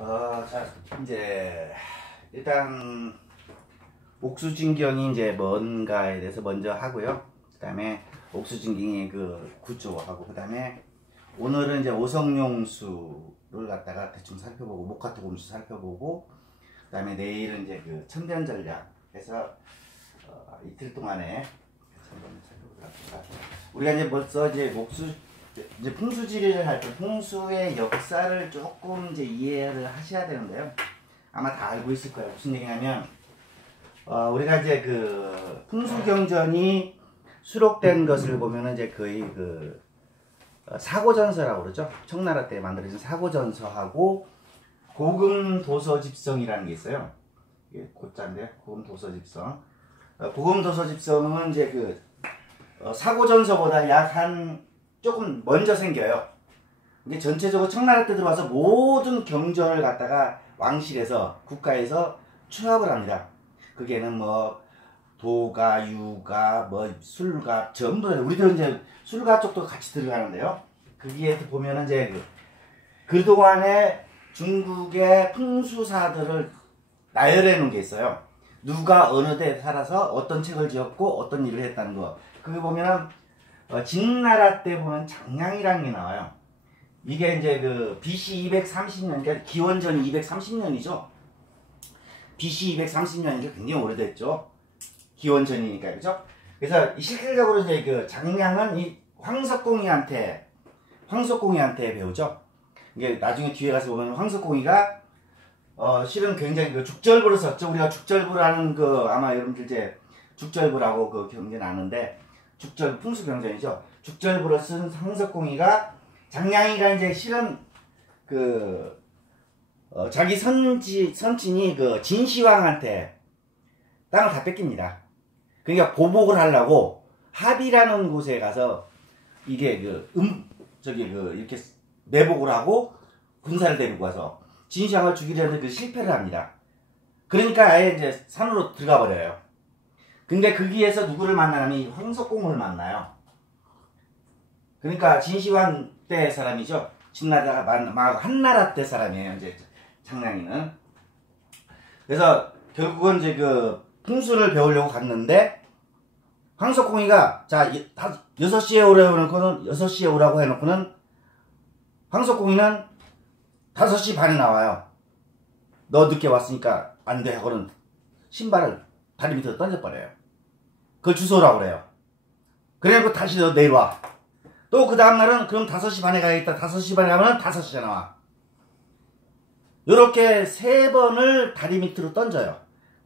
자, 이제 일단 옥수진경이 이제 뭔가에 대해서 먼저 하고요. 그다음에 옥수진경의 그 구조하고, 그다음에 오늘은 이제 오성용수를 갖다가 대충 살펴보고, 목화토금수 살펴보고, 그다음에 내일은 이제 그 천변전략해서 이틀 동안에 한번 살펴보도록 합니다. 우리가 이제 벌써 이제 이제 풍수지리를 할 때 풍수의 역사를 조금 이제 이해를 하셔야 되는데요. 아마 다 알고 있을 거예요. 무슨 얘기냐면, 우리가 이제 그 풍수경전이 수록된 것을 보면은 이제 거의 그 사고전서라고 그러죠. 청나라 때 만들어진 사고전서하고 고금도서집성이라는 게 있어요. 이게 고자인데, 고금도서집성. 고금도서집성은 이제 그 사고전서보다 약 한 조금 먼저 생겨요. 근데 전체적으로 청나라 때 들어와서 모든 경전을 갖다가 왕실에서, 국가에서 취합을 합니다. 그게는 뭐 도가, 유가, 뭐 술가, 전부 다, 우리들은 이제 술가 쪽도 같이 들어가는데요. 거기에 보면은 이제 그동안에 중국의 풍수사들을 나열해 놓은 게 있어요. 누가 어느 때 살아서 어떤 책을 지었고 어떤 일을 했다는 거. 그게 보면은 진나라 때 보면 장량이라는 게 나와요. 이게 이제 그 BC 230년, 그러니까 기원전이 230년이죠. BC 230년이니까 굉장히 오래됐죠. 기원전이니까, 그죠? 그래서 실질적으로 이제 그 장량은 이 황석공이한테 배우죠. 이게 나중에 뒤에 가서 보면 황석공이가 실은 굉장히 그 죽절부를 썼죠. 우리가 죽절부라는 그 아마 여러분들 이제 죽절부라고 그 경전 아는데, 풍수경전이죠. 죽절부를 쓴 황석공이가, 장량이가 이제 실은 그 자기 선친이 그 진시황한테 땅을 다 뺏깁니다. 그러니까 보복을 하려고 합이라는 곳에 가서 이게 이렇게 매복을 하고 군사를 데리고 가서 진시황을 죽이려는 그 실패를 합니다. 그러니까 아예 이제 산으로 들어가 버려요. 근데 거기에서 누구를 만나냐면 황석공을 만나요. 그러니까 진시황 때 사람이죠. 진나라가 한나라 때 사람이에요. 이제 장량이는. 그래서 결국은 이제 그 풍수를 배우려고 갔는데, 황석공이가 자 6시에 오라고 해놓고는 6시에 오라고 해놓고는 황석공이는 5시 반에 나와요. 너 늦게 왔으니까 안 돼 하고는 신발을 다리 밑으로 던져버려요. 그걸 주워오라고 그래요. 그래놓고 다시 너 내일 와. 또 그 다음날은 그럼 5시 반에 가야겠다. 5시 반에 가면 5시에 나와. 요렇게 3번을 다리 밑으로 던져요.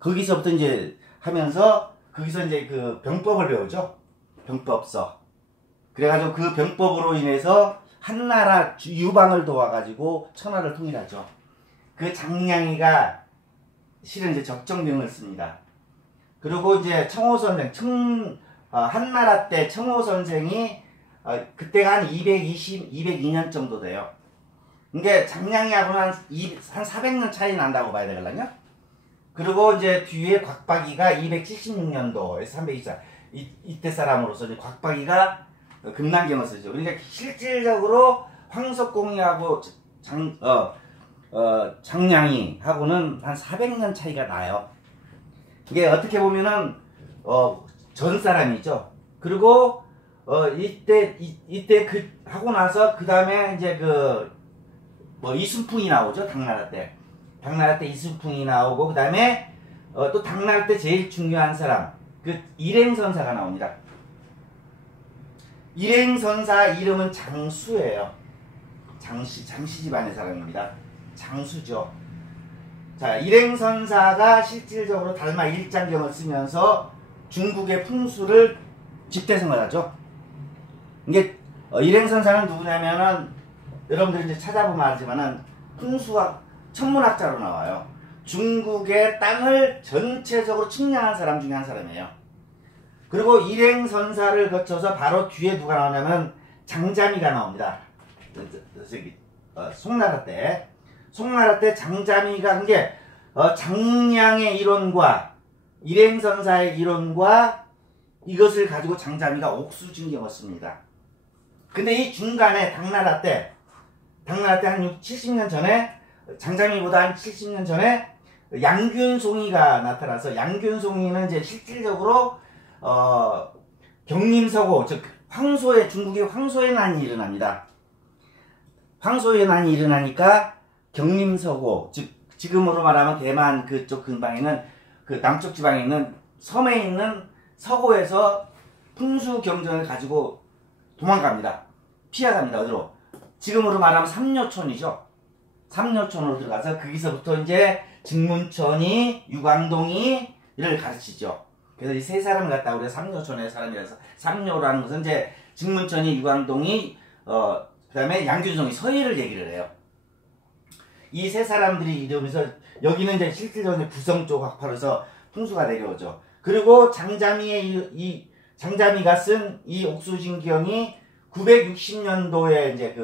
거기서부터 이제 하면서, 거기서 이제 그 병법을 배우죠. 병법서. 그래가지고 그 병법으로 인해서 한나라 유방을 도와가지고 천하를 통일하죠. 그 장량이가 실은 이제 적정명을 씁니다. 그리고 이제 청호선생, 한나라 때 청호선생이 그때가 한 202년 정도 돼요. 이게 장량이하고는 한 400년 차이 난다고 봐야 되거든요. 그리고 이제 뒤에 곽박이가 276년도에서 324, 이때 사람으로서 이제 곽박이가 금난경을 쓰죠. 그러니까 실질적으로 황석공이하고 장량이하고는 한 400년 차이가 나요. 이게 어떻게 보면은 전 사람이죠. 그리고 이때 그 하고 나서 그 다음에 이제 이순풍이 나오죠. 당나라 때 이순풍이 나오고, 그 다음에 또 당나라 때 제일 중요한 사람, 그 일행선사가 나옵니다. 일행선사 이름은 장수예요. 장씨 집안의 사람입니다. 장수죠. 자, 일행선사가 실질적으로 달마 일장경을 쓰면서 중국의 풍수를 집대성하죠. 이게 일행선사는 누구냐면은 여러분들이 이제 찾아보면 알지만은 풍수학 천문학자로 나와요. 중국의 땅을 전체적으로 측량한 사람 중에 한 사람이에요. 그리고 일행선사를 거쳐서 바로 뒤에 누가 나오냐면 장자미가 나옵니다. 송나라 때 장자미가 한 게 장량의 이론과 일행선사의 이론과 이것을 가지고 장자미가 옥수진경을 씁니다. 근데 이 중간에 당나라 때 한 70년 전에 장자미보다 한 70년 전에 양균송이가 나타나서 양균송이는 이제 실질적으로 경림서고 즉 황소의 중국의 황소의 난이 일어납니다. 황소의 난이 일어나니까 경림서고 즉 지금으로 말하면 대만 그쪽 근방에는 그 남쪽 지방에 있는 섬에 있는 서고에서 풍수 경전을 가지고 도망갑니다. 피해갑니다. 어디로? 지금으로 말하면 삼려촌이죠. 삼려촌으로 들어가서 거기서부터 이제 증문천이 유광동이를 가르치죠. 그래서 이 세 사람을 갖다가 우리가 삼려촌의 사람이라서 삼려라는 것은 이제 증문천이 유광동이 그 다음에 양균송이 서예를 얘기를 해요. 이 세 사람들이 이러면서 여기는 이제 실질적으로 부성 쪽 학파로서 풍수가 내려오죠. 그리고 장자미가 쓴 이 옥수진경이 960년도에 이제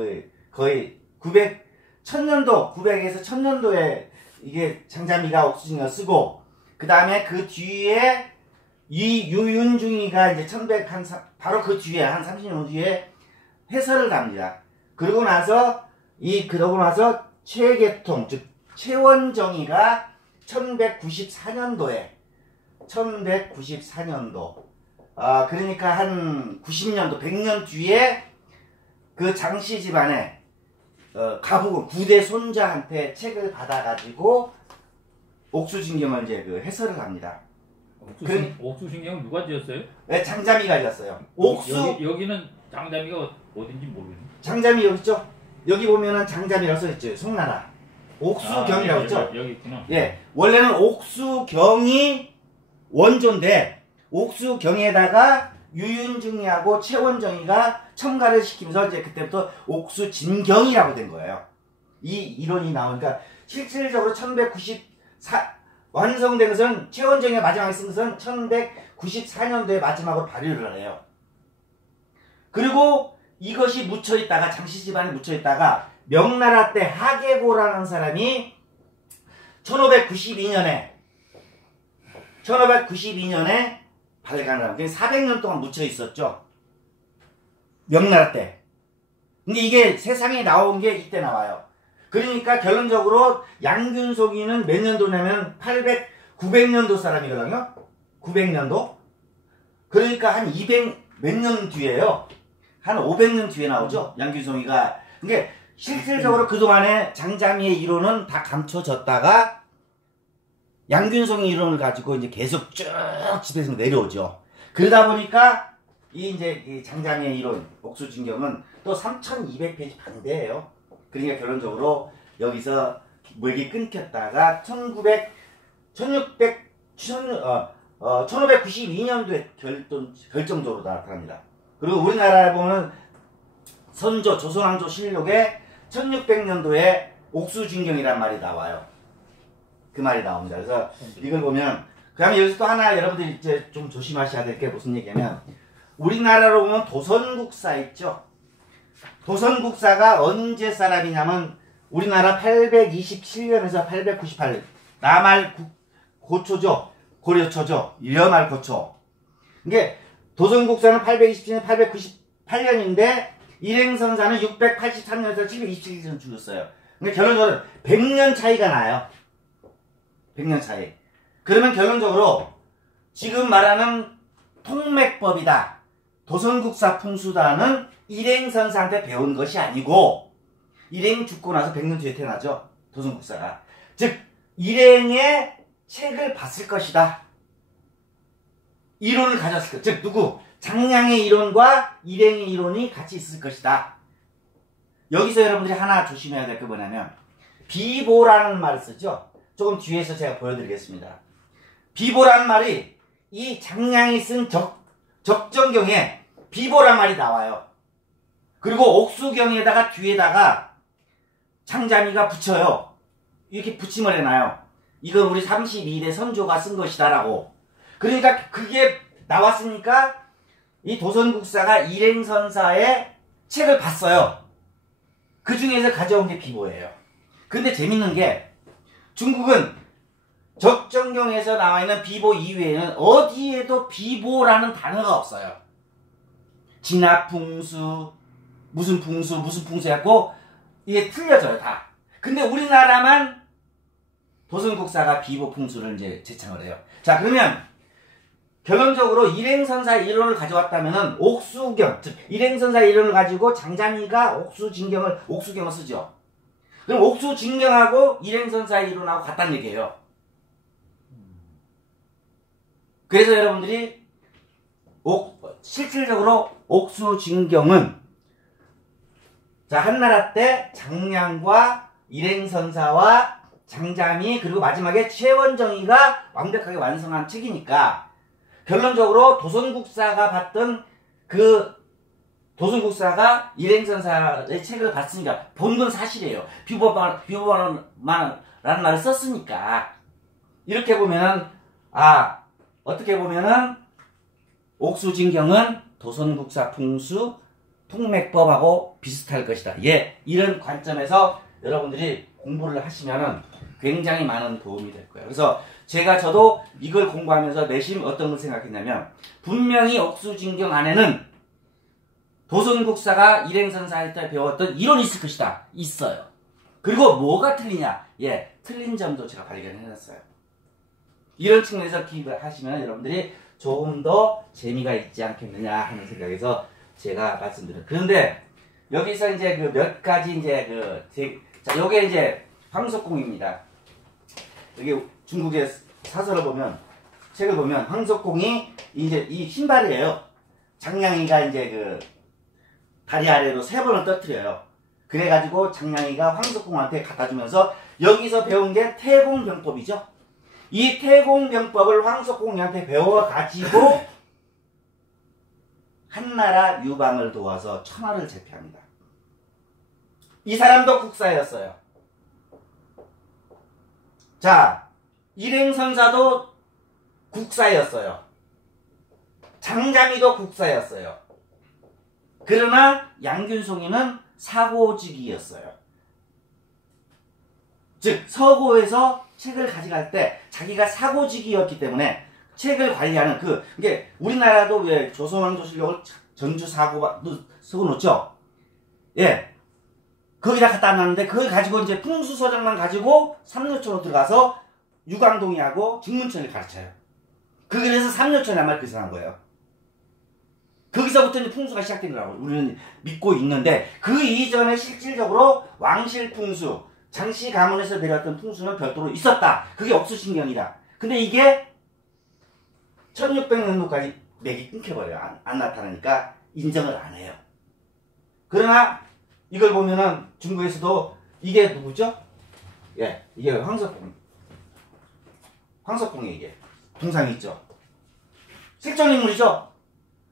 거의 900에서 1000년도에 이게 장자미가 옥수진경을 쓰고 그 다음에 그 뒤에 이 유윤중이가 이제 바로 그 뒤에 한 30년 뒤에 해설을 합니다. 그러고 나서 최계통 즉 최원정이가 1194년도에 그러니까 한 90년도 100년 뒤에 그 장씨 집안의 가부군 9대 손자한테 책을 받아가지고 옥수진경을 이제 그 해설을 합니다. 옥수진경은 누가 지었어요? 네, 장자미가 지었어요. 여기는 장자미가 어딘지 모르겠네. 장자미 여기 있죠? 여기 보면은 장자미라고 써있죠. 송나라. 옥수경이라고 있죠? 여기 있구나. 예, 원래는 옥수경이 원조인데 옥수경에다가 유윤중이하고 최원정이가 첨가를 시키면서 이제 그때부터 옥수진경이라고 된 거예요. 이 이론이 나오니까 실질적으로 1194 완성된 것은 최원정이가 마지막에 쓴 것은 1194년도에 마지막으로 발효를 해요. 그리고 이것이 묻혀있다가 장씨 집안에 묻혀있다가 명나라 때 하계고라는 사람이 1592년에 발간을 하고 400년 동안 묻혀 있었죠. 명나라 때. 근데 이게 세상에 나온 게 이때 나와요. 그러니까 결론적으로 양균송이는 몇 년도냐면 900년도 사람이거든요. 900년도. 그러니까 한 200 몇 년 뒤에요. 한 500년 뒤에 나오죠. 양균송이가. 그게 실질적으로 그동안에 장자미의 이론은 다 감춰졌다가 양균송의 이론을 가지고 이제 계속 쭉 집에서 내려오죠. 그러다 보니까 이 장자미의 이론, 옥수진경은 또 3200페이지 반대예요. 그러니까 결론적으로 여기서 맥이 끊겼다가 1592년도에 결정적으로 나타납니다. 그리고 우리나라에 보면 선조, 조선왕조 실록에 1600년도에 옥수진경이란 말이 나와요. 그 말이 나옵니다. 그래서 이걸 보면 그 다음에 여기서 또 하나 여러분들이 이제 좀 조심하셔야 될 게 무슨 얘기냐면 우리나라로 보면 도선국사 있죠. 도선국사가 언제 사람이냐면 우리나라 827년에서 898년 나말 고초죠. 고려초죠. 여말 고초. 이게 도선국사는 827년 898년인데 일행선사는 683년에서 727년 죽었어요. 그러니까 결론적으로 100년 차이가 나요. 100년 차이. 그러면 결론적으로 지금 말하는 통맥법이다. 도선국사 풍수다는 일행선사한테 배운 것이 아니고 일행 죽고 나서 100년 뒤에 태어나죠. 도선국사가. 즉 일행의 책을 봤을 것이다. 이론을 가졌을 것. 즉 누구? 장량의 이론과 일행의 이론이 같이 있을 것이다. 여기서 여러분들이 하나 조심해야 될 게 뭐냐면 비보라는 말을 쓰죠. 조금 뒤에서 제가 보여드리겠습니다. 비보라는 말이 이 장량이 쓴 적정경에 비보란 말이 나와요. 그리고 옥수경에다가 뒤에다가 장자미가 붙여요. 이렇게 붙임을 해놔요. 이건 우리 32대 선조가 쓴 것이다 라고. 그러니까 그게 나왔으니까 이 도선국사가 일행선사의 책을 봤어요. 그 중에서 가져온 게 비보예요. 근데 재밌는 게 중국은 적정경에서 나와 있는 비보 이외에는 어디에도 비보라는 단어가 없어요. 진압풍수, 무슨 풍수 해갖고 이게 틀려져요, 다. 근데 우리나라만 도선국사가 비보풍수를 이제 제창을 해요. 자, 그러면 결론적으로 일행선사 이론을 가져왔다면은 옥수경, 즉 일행선사 이론을 가지고 장자미가 옥수경을 쓰죠. 그럼 옥수진경하고 일행선사 이론하고 같다는 얘기예요. 그래서 여러분들이 실질적으로 옥수진경은 자, 한나라 때 장량과 일행선사와 장자미 그리고 마지막에 최원정이가 완벽하게 완성한 책이니까 결론적으로 도선국사가 봤던 그 도선국사가 일행선사의 책을 봤으니까 본 건 사실이에요. 비보라는 말을 썼으니까 이렇게 보면은 어떻게 보면은 옥수진경은 도선국사 풍수 통맥법하고 비슷할 것이다. 예, 이런 관점에서 여러분들이 공부를 하시면은 굉장히 많은 도움이 될 거예요. 그래서 저도 이걸 공부하면서 내심 어떤 걸 생각했냐면 분명히 옥수진경 안에는 도선국사가 일행선사할 때 배웠던 이론이 있을 것이다. 있어요. 그리고 뭐가 틀리냐? 예, 틀린 점도 제가 발견해놨어요. 이런 측면에서 기입을 하시면 여러분들이 조금 더 재미가 있지 않겠느냐 하는 생각에서 제가 말씀드려요. 그런데 여기서 이제 그 몇 가지 이제 자, 요게 이제 황석공입니다. 여기 중국의 사설을 보면, 책을 보면 황석공이 이제 이 신발이에요. 장량이가 이제 그 다리 아래로 3번을 떨어뜨려요. 그래가지고 장량이가 황석공한테 갖다 주면서 여기서 배운 게 태공병법이죠. 이 태공병법을 황석공한테 배워가지고 한나라 유방을 도와서 천하를 제패합니다. 이 사람도 국사였어요. 자, 일행선사도 국사였어요. 장자미도 국사였어요. 그러나 양균송이는 사고직이었어요. 즉 서고에서 책을 가져갈 때 자기가 사고직이었기 때문에 책을 관리하는 이게 우리나라도 왜 조선왕조실록을 전주 사고도 쓰고 놓죠. 예, 거기다 갖다 놨는데 그걸 가지고 이제 풍수서적만 가지고 삼류천으로 들어가서 유광동이하고 직문천을 가르쳐요. 그래서 삼류천이란 말을 그래서 한 거예요. 거기서부터 이제 풍수가 시작된 거라고 우리는 믿고 있는데 그 이전에 실질적으로 왕실풍수, 장씨 가문에서 내려왔던 풍수는 별도로 있었다. 그게 옥수신경이다. 근데 이게 1600년도까지 맥이 끊겨버려요. 안 나타나니까 인정을 안 해요. 그러나 이걸 보면은 중국에서도 이게 누구죠? 예, 이게 황석공. 황석공이 이게 동상이 있죠. 실존 인물이죠.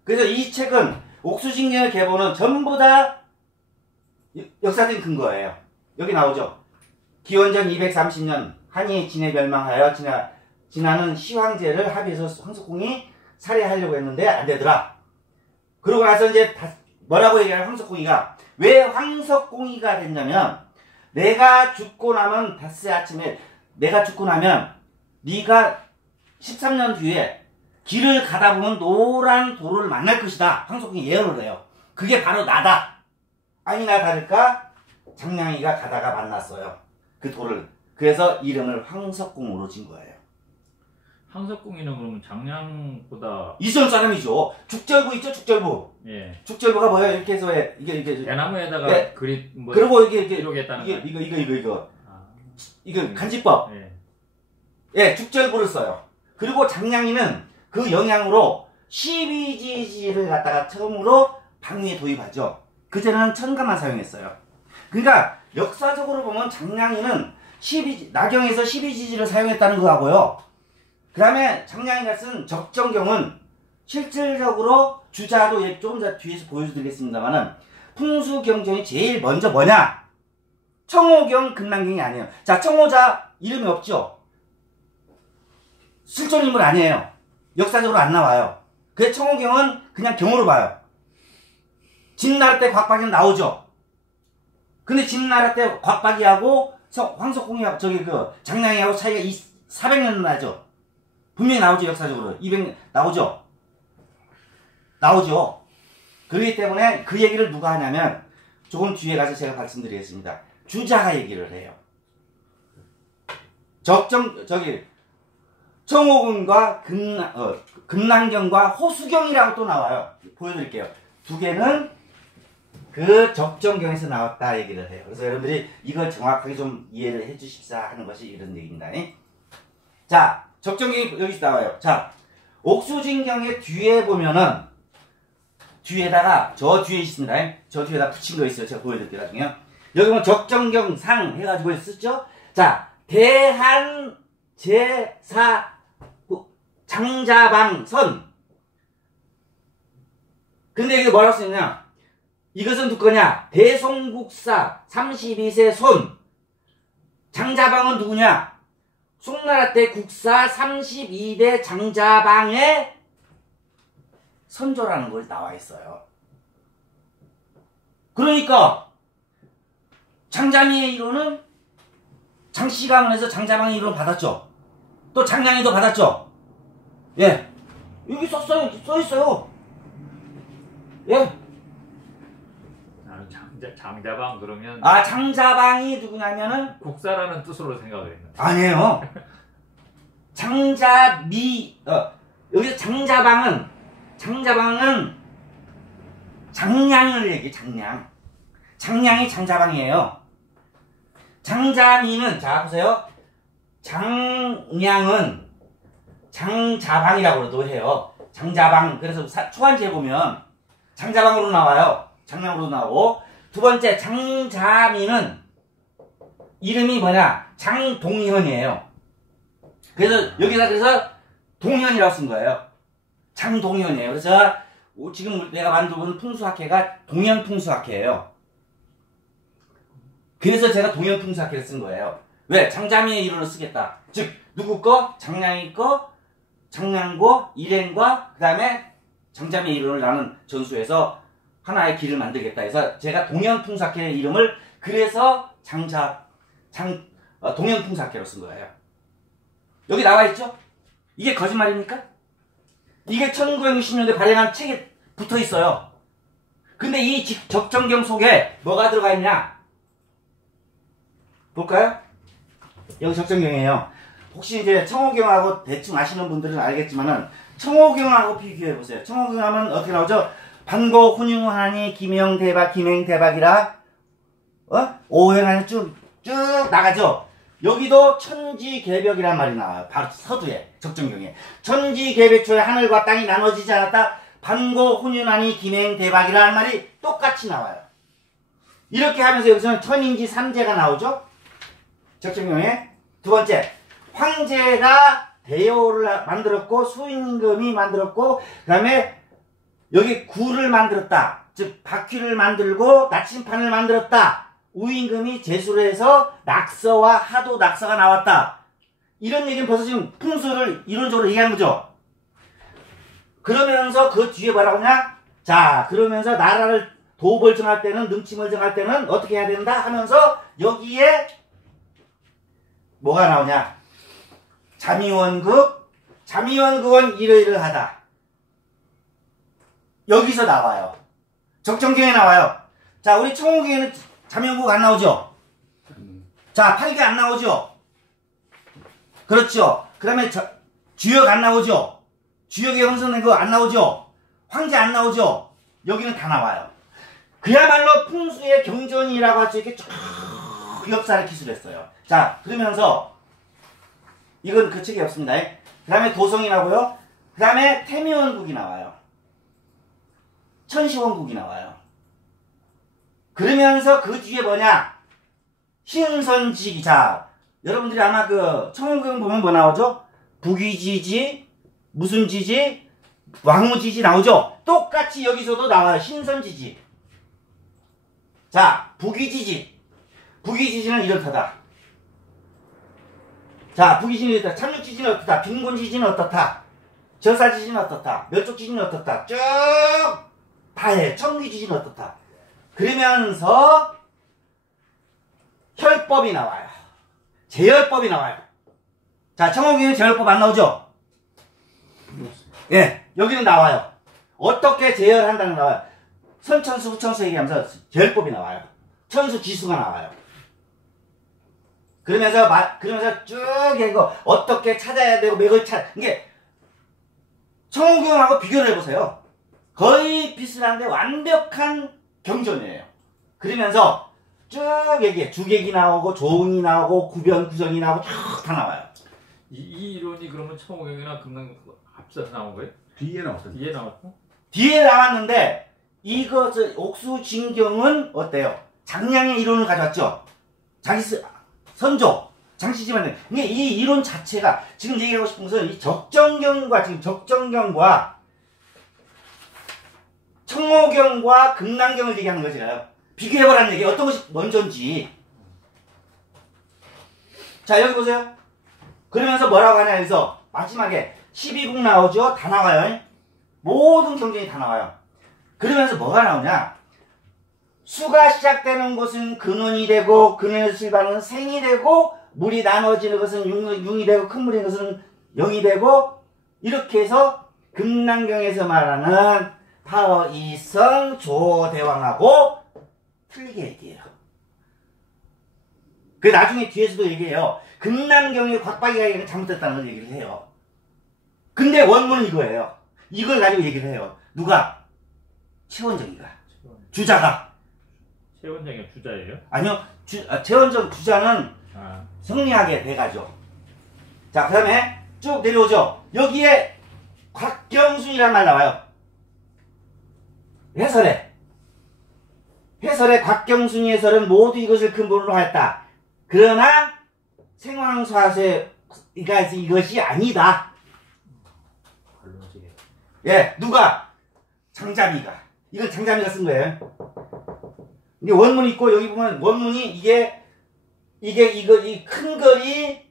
그래서 이 책은 옥수신경의 계보는 전부 다 역사적인 근거예요. 여기 나오죠. 기원전 230년 한이 진해 멸망하여 진하는 시황제를 합의해서 황석공이 살해하려고 했는데 안 되더라. 그러고 나서 이제 뭐라고 얘기하는 황석공이가 왜 황석공이가 됐냐면 내가 죽고 나면 다스의 아침에 내가 죽고 나면 네가 13년 뒤에 길을 가다 보면 노란 돌을 만날 것이다. 황석공이 예언을 해요. 그게 바로 나다. 아니나 다를까 장량이가 가다가 만났어요. 그 돌을. 그래서 이름을 황석공으로 진 거예요. 황석공이는 그러면 장량보다 이전 사람이죠. 죽절부 있죠, 죽절부. 예. 죽절부가 뭐예요? 이렇게 해서 이게 대나무에다가 네. 그리 뭐 그리고 이게 이러겠다는 이거 이거 간지법. 예. 예, 죽절부를 써요. 그리고 장량이는 그 영향으로 12지지를 갖다가 처음으로 방위에 도입하죠. 그전에는 천가만 사용했어요. 그러니까 역사적으로 보면 장량이는 나경에서 12지지를 사용했다는 거하고요. 그 다음에 장량이가 쓴 적정경은 실질적으로 주자도 조금 더 뒤에서 보여드리겠습니다만은 풍수경전이 제일 먼저 뭐냐? 청호경 금남경이 아니에요. 자, 청호자 이름이 없죠? 실존 인물 아니에요. 역사적으로 안 나와요. 그래서 청호경은 그냥 경으로 봐요. 진나라 때 곽박이는 나오죠. 근데 진나라 때 곽박이하고 황석공이하고 장량이하고 차이가 400년 나죠. 분명히 나오죠. 역사적으로 200년 나오죠. 그렇기 때문에 그 얘기를 누가 하냐면 조금 뒤에 가서 제가 말씀드리겠습니다. 주자가 얘기를 해요. 청호군과 금난경과 호수경이라고 또 나와요. 보여드릴게요. 두 개는 그 적정경에서 나왔다 얘기를 해요. 그래서 여러분들이 이걸 정확하게 좀 이해를 해 주십사 하는 것이 이런 얘기입니다. 자, 적정경이 여기서 나와요. 자, 옥수진경의 뒤에 보면은 뒤에다가 저 뒤에 있습니다. 저 뒤에다 붙인 거 있어요. 제가 보여드릴게요. 나중에요. 여기 보면 적정경상 해가지고 썼죠. 자, 대한 제사 장자방선. 근데 이게 뭐라고 쓰냐? 이것은 누구 거냐? 대송국사 32세 손. 장자방은 누구냐? 송나라 때 국사 32대 장자방의 선조라는 걸 나와 있어요. 그러니까 장자미의 이론은 장씨가문에서 장자방의 이론 받았죠. 또 장량이도 받았죠. 예, 여기 썼어요. 써 있어요. 예. 장자방 그러면 아, 장자방이 누구냐면은 국사라는 뜻으로 생각을 했는데 아니에요. 장자미 여기서 장자방은 장량을 얘기해. 장량이 장자방이에요. 장자미는 자 보세요. 장량은 장자방이라고도 해요. 장자방. 그래서 초한지에 보면 장자방으로 나와요. 장량으로 나오고. 두 번째 장자미는 이름이 뭐냐? 장동현이에요. 그래서 여기다 동현이라고 쓴 거예요. 장동현이에요. 그래서 지금 내가 만들어본 풍수학회가 동현풍수학회예요. 그래서 제가 동현풍수학회를 쓴 거예요. 왜? 장자미의 이론을 쓰겠다. 즉 누구 거? 장량이 거, 장량고, 일행과 그 다음에 장자미의 이론을 나는 전수해서 하나의 길을 만들겠다 해서 제가 동현풍수학회의 이름을 그래서 동현풍수학회로 쓴 거예요. 여기 나와 있죠? 이게 거짓말입니까? 이게 1960년대 발행한 책에 붙어 있어요. 근데 이 적정경 속에 뭐가 들어가 있냐? 볼까요? 여기 적정경이에요. 혹시 이제 청호경하고 대충 아시는 분들은 알겠지만은 청호경하고 비교해 보세요. 청호경 하면 어떻게 나오죠? 반고 훈융하니 김영대박 김행대박이라 오행하니 쭉 나가죠. 여기도 천지개벽이란 말이 나와요. 바로 서두에 적정경에 천지개벽초에 하늘과 땅이 나눠지지 않았다. 반고 훈윤하니 김행대박이라는 말이 똑같이 나와요. 이렇게 하면서 여기서는 천인지 삼재가 나오죠. 적정경에. 두 번째, 황제가 대요를 만들었고 수임금이 만들었고 그 다음에 여기 구를 만들었다. 즉 바퀴를 만들고 나침판을 만들었다. 우임금이 제수를 해서 낙서와 하도 낙서가 나왔다. 이런 얘기는 벌써 지금 풍수를 이론적으로 얘기하는 거죠. 그러면서 그 뒤에 뭐라고 하냐? 자, 그러면서 나라를 도읍을 정할 때는 능침을 정할 때는 어떻게 해야 된다 하면서 여기에 뭐가 나오냐? 자미원국은 이러이러하다. 여기서 나와요. 적정경에 나와요. 자, 우리 청호경에는 자미원국 안 나오죠? 자, 8개 안 나오죠? 그렇죠. 그 다음에 주역 안 나오죠? 주역의 형성된 거 안 나오죠? 황제 안 나오죠? 여기는 다 나와요. 그야말로 풍수의 경전이라고 할 수 있게 쭉 역사를 기술했어요. 자, 그러면서 이건 그 책이 없습니다. 그 다음에 도성이 나오고요. 그 다음에 태미원국이 나와요. 천시원국이 나와요. 그러면서 그 뒤에 뭐냐? 신선지기. 자, 여러분들이 아마 그 청호경 보면 뭐 나오죠? 부귀지지, 무슨 지지, 왕우지지 나오죠? 똑같이 여기서도 나와요. 신선지지. 자, 부귀지지. 부귀지지는 이렇다. 자, 부귀지지는 이렇다. 참육지지는 어떻다. 빈곤지지는 어떻다. 저사지지는 어떻다. 멸족지지는 어떻다. 쭉 다 해. 청귀지지는 어떻다. 그러면서 혈법이 나와요. 제혈법이 나와요. 자, 청호경에 제혈법 안 나오죠? 예, 여기는 나와요. 어떻게 제혈한다는 거 나와요. 선천수, 후천수 얘기하면서 제혈법이 나와요. 천수, 지수가 나와요. 그러면서 쭉 이거 어떻게 찾아야 되고 맥을 이게 청호경하고 비교를 해보세요. 거의 비슷한데 완벽한 경전이에요. 그러면서 쭉 얘기해. 주객이 나오고 조응이 나오고 구변 구전이 나오고 쭉 다 나와요. 이 이론이 그러면 청호경이나 금강 앞서서 나온 거예요? 뒤에 나왔던. 뒤에 나왔고? 뒤에 나왔는데 이것을 옥수진경은 어때요? 장량의 이론을 가져왔죠. 자기 선조 장시지만 근데 이 이론 자체가 지금 얘기하고 싶은 것은 이 적정경과 청호경과 금난경을 얘기하는 거잖아요. 비교해보라는 얘기. 어떤 것이 먼저인지. 자, 여기 보세요. 그러면서 뭐라고 하냐 해서 마지막에 12국 나오죠. 다 나와요. 모든 경전이 다 나와요. 그러면서 뭐가 나오냐. 수가 시작되는 곳은 근원이 되고 근원에서 출발하는 생이 되고 물이 나눠지는 것은 융이 되고 큰 물인 것은 영이 되고 이렇게 해서 금난경에서 말하는 파어이성 조대왕하고 틀리게 얘기해요. 그 나중에 뒤에서도 얘기해요. 금난경에 곽박이가 얘기는 잘못됐다는 걸 얘기를 해요. 근데 원문은 이거예요. 이걸 가지고 얘기를 해요. 누가? 최원정이가. 주자가. 최원정이 주자예요? 아니요. 최원정 주자는 성리학의 대가죠. 자, 그 다음에 쭉 내려오죠. 여기에 곽경순이라는 말 나와요. 해설에 곽경순이 해설은 모두 이것을 근본으로 하였다. 그러나 생황사세가 이것이 아니다. 예, 누가? 장자미가. 이건 장자미가 쓴 거예요. 이게 원문이 있고 여기 보면 원문이 이 큰 글이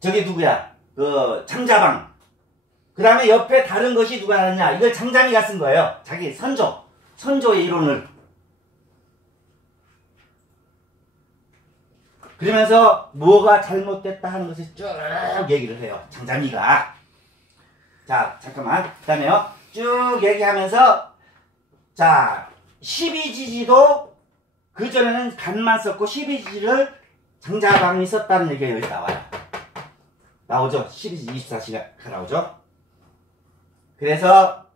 저게 누구야? 그 장자방. 그 다음에 옆에 다른 것이 누가 하느냐? 이걸 장자미가 쓴 거예요. 자기 선조의 이론을. 그러면서 뭐가 잘못됐다 하는 것을 쭉 얘기를 해요. 장자미가. 자, 잠깐만. 그 다음에요. 쭉 얘기하면서 자, 12지지도 그전에는 간만 썼고 12지지를 장자방이 썼다는 얘기가 여기 나와요. 나오죠? 12지 24시가 나오죠? 그래서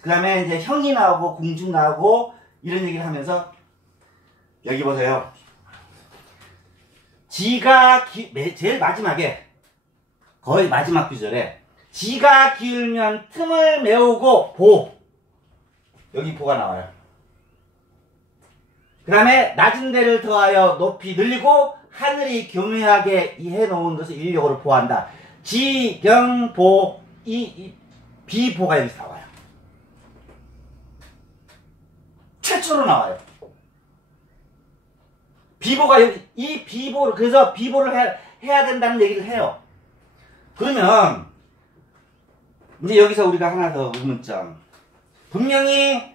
그 다음에 이제 형이 나오고 공중 나오고 이런 얘기를 하면서 여기 보세요. 지가 제일 마지막에 거의 마지막 구절에 지가 기울면 틈을 메우고 보. 여기 보가 나와요. 그 다음에 낮은 데를 더하여 높이 늘리고 하늘이 교묘하게 해놓은 것을 인력으로 보한다. 지경보 이 비보가 여기서 나와요. 최초로 나와요. 비보가 여기 이 비보를 그래서 비보를 해야 된다는 얘기를 해요. 그러면 이제 여기서 우리가 하나 더 의문점. 분명히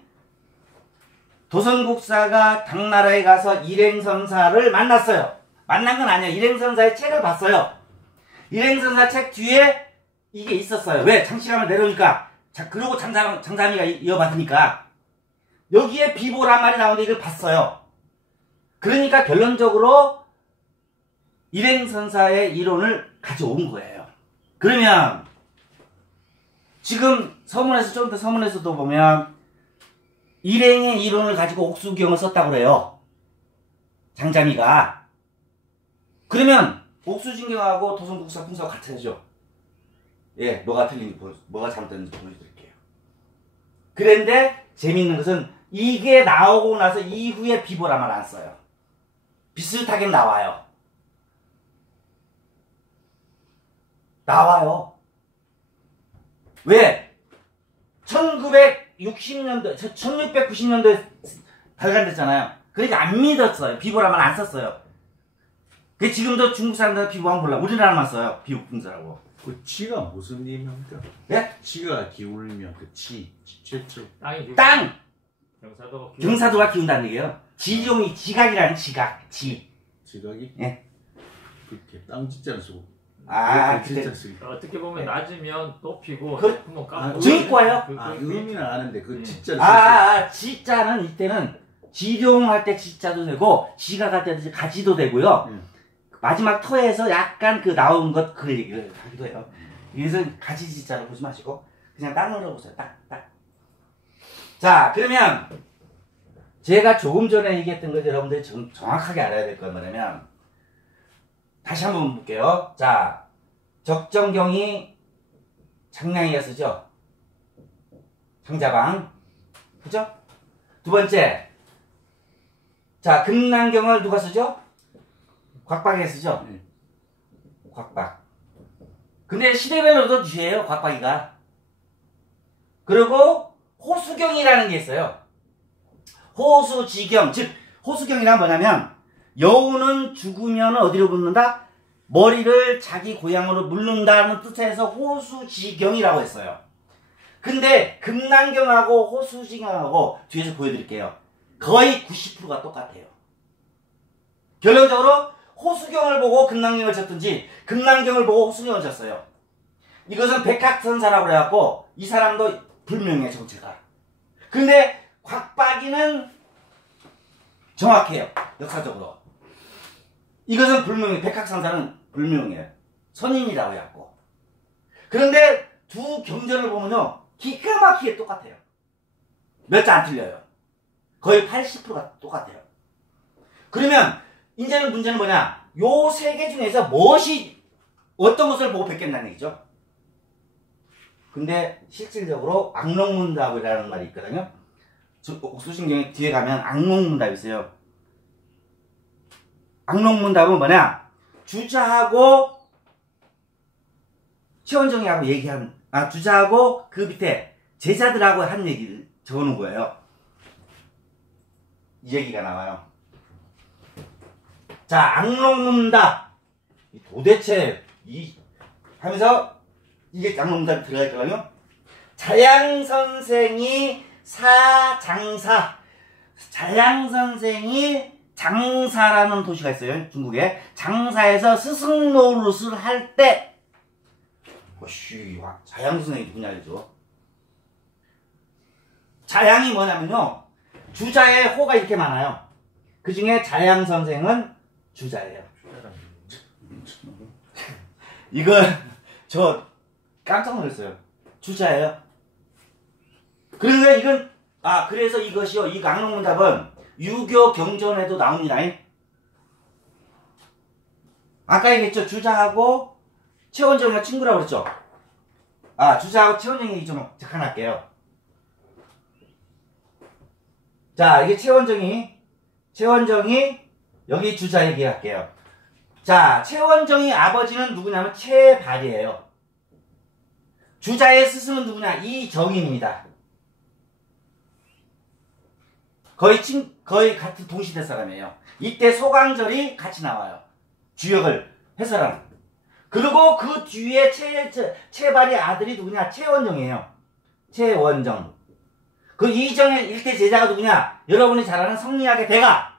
도선국사가 당나라에 가서 일행선사를 만났어요. 만난 건 아니에요. 일행선사의 책을 봤어요. 일행선사 책 뒤에 이게 있었어요. 왜? 장씨감을 내려오니까. 자, 그러고 장자미가 이어받으니까. 여기에 비보란 말이 나오는데 이걸 봤어요. 그러니까 결론적으로 일행선사의 이론을 가져온 거예요. 그러면 지금 서문에서 좀 더 서문에서도 보면 일행의 이론을 가지고 옥수경을 썼다고 그래요. 장자미가. 그러면 옥수진경하고 도선국사 풍서가 같아야죠. 예, 뭐가 틀린지 뭐가 잘못됐는지 보여드릴게요. 그런데 재미있는 것은 이게 나오고 나서 이후에 비보란 말 안 써요. 비슷하게 나와요. 나와요. 왜? 1960년도, 1690년도에 발간됐잖아요. 그러니까 안 믿었어요. 비보란 말 안 썼어요. 그 지금도 중국 사람들은 비보 한번 몰라. 우리나라만 써요. 비옥풍서라고. 그 치가 무슨 의미입니까? 예? 치가 기울면 그 최초. 땅! 경사도가 기운다는 얘기예요. 지종이 지각이라는 지각. 지각이? 예. 그렇게 땅 짓자는 쓰고. 그때 어떻게 보면 낮으면 높이고 증이과요? 의미는 아는데 그 짓자를 지자는 이때는 지룡할 때 지자도 되고 지각할 때도 가지도 되고요. 마지막 터에서 약간 그 나온 것 그 얘기를 하기도 해요. 그래서 가지 지자를 보지 마시고 그냥 땅으로 보세요. 딱. 자, 그러면 제가 조금 전에 얘기했던 걸 여러분들이 정확하게 알아야 될 건 뭐냐면 다시 한번 볼게요. 자, 적정경이 장량이가 쓰죠. 장자방. 그죠? 두 번째. 자, 금난경을 누가 쓰죠? 곽박이가 쓰죠? 곽박. 근데 시대별로도 뒤에요, 곽박이가. 그리고 호수경이라는 게 있어요. 호수지경. 즉, 호수경이란 뭐냐면 여우는 죽으면 어디로 묻는다? 머리를 자기 고향으로 묻는다는 뜻에서 호수지경이라고 했어요. 근데 금난경하고 호수지경하고 뒤에서 보여드릴게요. 거의 90%가 똑같아요. 결론적으로 호수경을 보고 금난경을 쳤든지 금난경을 보고 호수경을 쳤어요. 이것은 백학선사라고 그래갖고 이 사람도 불명예 정체가. 근데 곽박이는 정확해요. 역사적으로. 이것은 불명예, 백학선사는 불명예 선인이라고 해갖고. 그런데 두 경전을 보면요 기가 막히게 똑같아요. 몇 자 안 틀려요. 거의 80%가 똑같아요. 그러면 이제는 문제는 뭐냐? 요 세 개 중에서 무엇이 어떤 것을 보고 뵙겠다는 얘기죠. 근데 실질적으로 악록문답이라는 말이 있거든요. 옥수신경에 뒤에 가면 악록문답이 있어요. 악록문답은 뭐냐? 주자하고 최원정이하고 얘기한 주자하고 그 밑에 제자들하고 한 얘기를 적어놓은 거예요. 이 얘기가 나와요. 자, 악록문답. 도대체 하면서 이게 악록문답이 들어가 있거든요. 자양선생이 사장사. 자양선생이 장사라는 도시가 있어요. 중국에. 장사에서 스승 노릇을 할 때 자양선생이 누구냐 알죠? 자양이 뭐냐면요. 주자에 호가 이렇게 많아요. 그 중에 자양선생은 주자예요. 이거 저 깜짝 놀랐어요. 주자예요. 그러니까 이건 그래서 이것이요. 이 악록문답은 유교 경전에도 나옵니다. 아까 얘기했죠. 주자하고 최원정이가 친구라고 그랬죠. 주자하고 최원정이 좀 잠깐 할게요. 자, 이게 최원정이 여기 주자 얘기할게요. 자, 최원정이 아버지는 누구냐면 최발이에요. 주자의 스승은 누구냐? 이정인입니다. 거의 같은 동시대 사람이에요. 이때 소강절이 같이 나와요. 주역을 해설하는. 그리고 그 뒤에 최발의 아들이 누구냐? 최원정이에요. 최원정. 그 이정의 일대 제자가 누구냐? 여러분이 잘 아는 성리학의 대가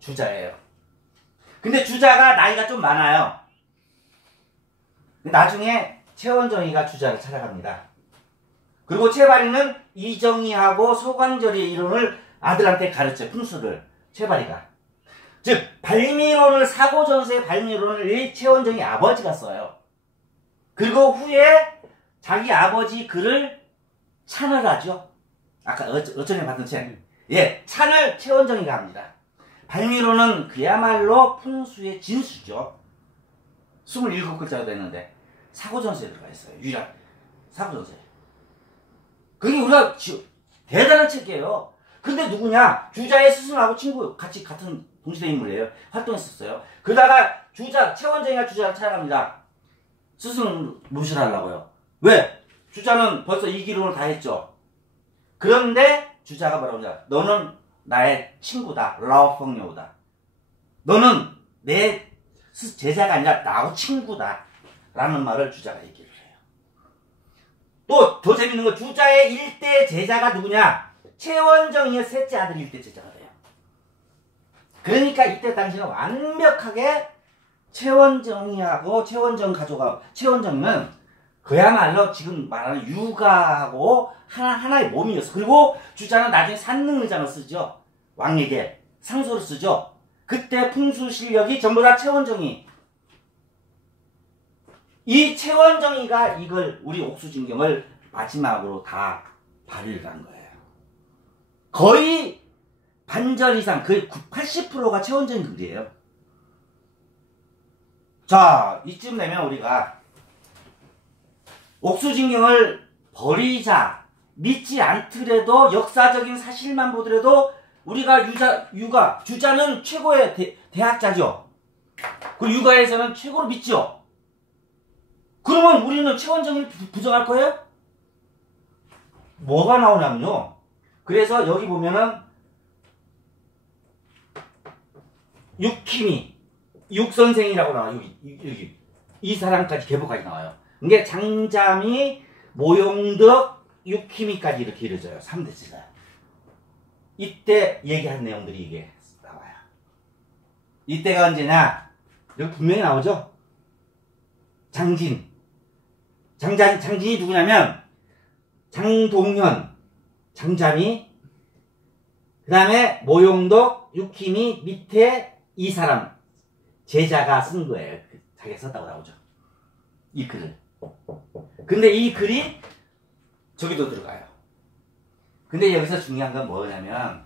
주자예요. 근데 주자가 나이가 좀 많아요. 나중에 최원정이가 주자를 찾아갑니다. 그리고 최발이는 이정희하고 소관절의 이론을 아들한테 가르쳐요. 풍수를. 최발이가. 즉 발미론을 사고전서의 발미론을 이 최원정이 아버지가 써요. 그리고 후에 자기 아버지 글을 찬을 하죠. 아까 어쩌면 봤던 책. 찬을 최원정이가 합니다. 발미론은 그야말로 풍수의 진수죠. 27글자가 되는데 사고전서에 들어가 있어요. 유일한 사고전서에. 그게 우리가 대단한 책이에요. 근데 누구냐? 주자의 스승하고 친구 같은 동시대 인물이에요. 활동했었어요. 그러다가 최원정이가 주자를 찾아갑니다. 스승 모시라고요. 왜? 주자는 벌써 이 기록을 다 했죠. 그런데 주자가 뭐라고 하냐? 너는 나의 친구다. 라오펑여우다. 너는 내 제자가 아니라 나하고 친구다. 라는 말을 주자가 얘기를 해요. 또 더 재밌는 건 주자의 일대 제자가 누구냐? 최원정이의 셋째 아들이 일대 제자가 돼요. 그러니까 이때 당시는 완벽하게 최원정이하고 최원정이는 그야말로 지금 말하는 유가하고 하나의 몸이었어. 그리고 주자는 나중에 산능의장을 쓰죠. 왕에게 상소를 쓰죠. 그때 풍수 실력이 전부 다 최원정이. 이 최원정이가 이걸 우리 옥수진경을 마지막으로 다 발휘를 한 거예요. 거의 반절 이상, 거의 80%가 최원정이 글이에요. 자, 이쯤 되면 우리가 옥수진경을 버리자, 믿지 않더라도 역사적인 사실만 보더라도 우리가 주자는 최고의 대학자죠. 그 유가에서는 최고로 믿죠. 그러면 우리는 최원정을 부정할 거예요? 뭐가 나오냐면요. 그래서 여기 보면은 육희미, 육선생이라고 나와요. 여기 이 사람까지 계보까지 나와요. 이게 장자미, 모용덕, 육희미까지 이렇게 이루어져요. 3대지가. 이때 얘기한 내용들이 이게 나와요. 이때가 언제냐? 여기 분명히 나오죠? 장진이 누구냐면 장동현, 장자미, 그 다음에 모용덕, 육희미 밑에 이 사람 제자가 쓴 거예요. 자기가 썼다고 나오죠. 이 글을. 근데 이 글이 저기도 들어가요. 근데 여기서 중요한 건 뭐냐면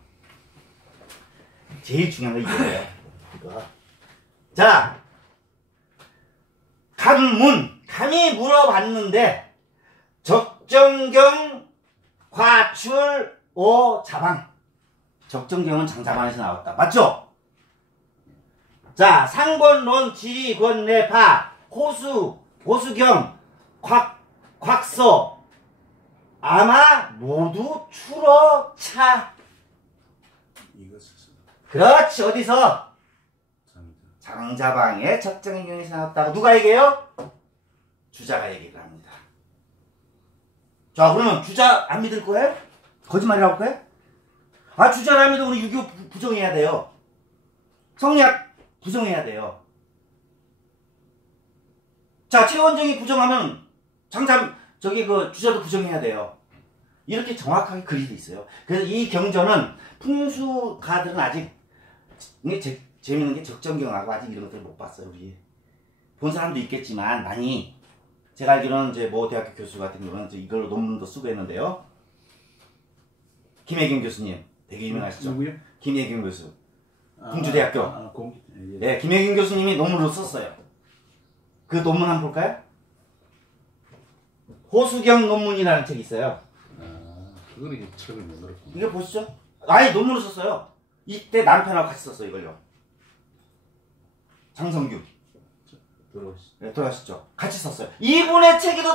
제일 중요한 건 이거예요. 이거. 자, 감히 물어봤는데 적정경 과출 오 자방. 적정경은 장자방에서 나왔다. 맞죠? 자, 상권론 지리권례파 호수경 곽서 아마 모두 추러차. 이것을 그렇지. 어디서? 장자방에 적정경에서 나왔다고 누가 얘기해요? 주자가 얘기를 합니다. 자, 그러면 주자 안 믿을 거예요? 거짓말이라고 할 거예요? 아, 주자를 안 믿으면 우리 6.25 부정해야 돼요. 성리학 부정해야 돼요. 자, 최원정이 부정하면 주자도 부정해야 돼요. 이렇게 정확하게 그리돼 있어요. 그래서 이 경전은 풍수가들은 아직 이게 재밌는 게 적정경하고 아직 이런 것들 못 봤어요. 우리 본 사람도 있겠지만 많이. 제가 알기로는 이제 모 대학교 교수 같은 경우는 이걸로 논문도 쓰고 했는데요. 김혜경 교수님 되게 유명하시죠? 누구요? 김혜경 교수. 공주대학교. 예. 네, 김혜경 교수님이 논문을 썼어요. 그 논문 한번 볼까요? 호수경 논문이라는 책이 있어요. 그거는 책을 못 들었구나. 이거 보시죠. 아니, 논문을 썼어요. 이때 남편하고 같이 썼어요, 이걸요. 장성규. 들어오시죠. 네, 돌아가셨죠. 같이 썼어요. 이분의 책에도